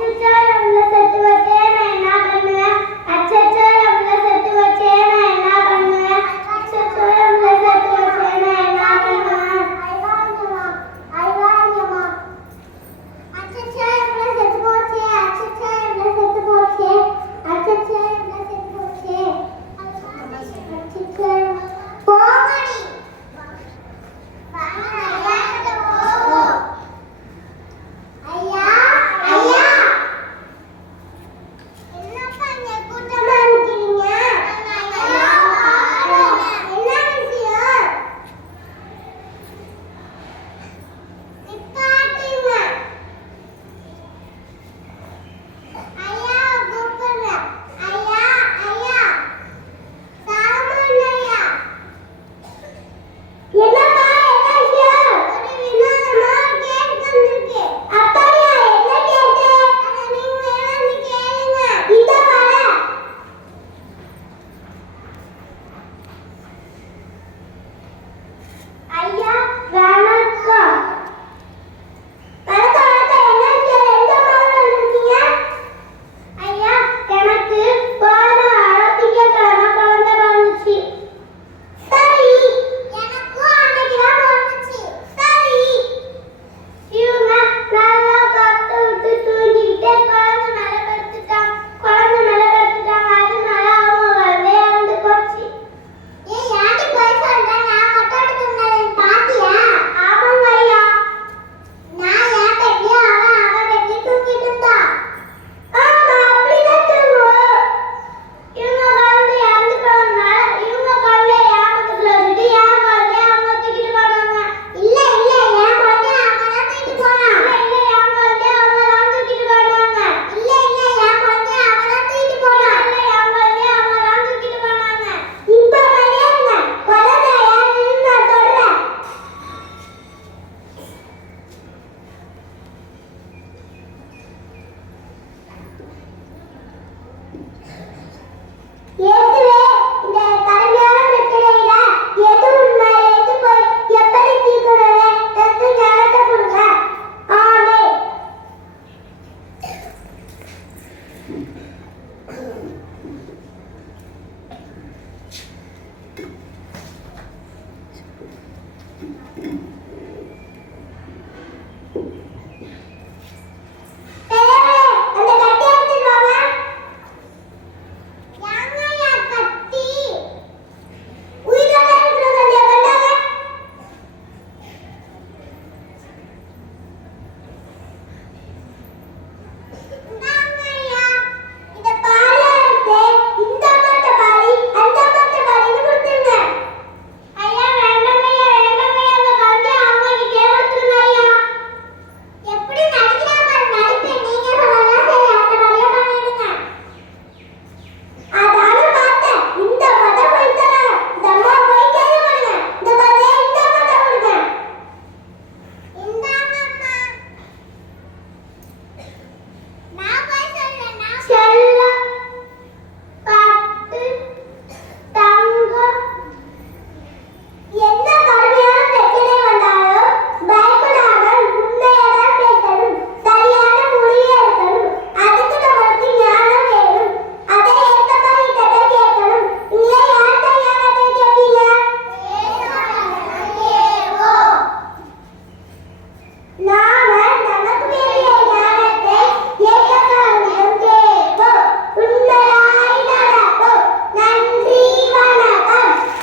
Job.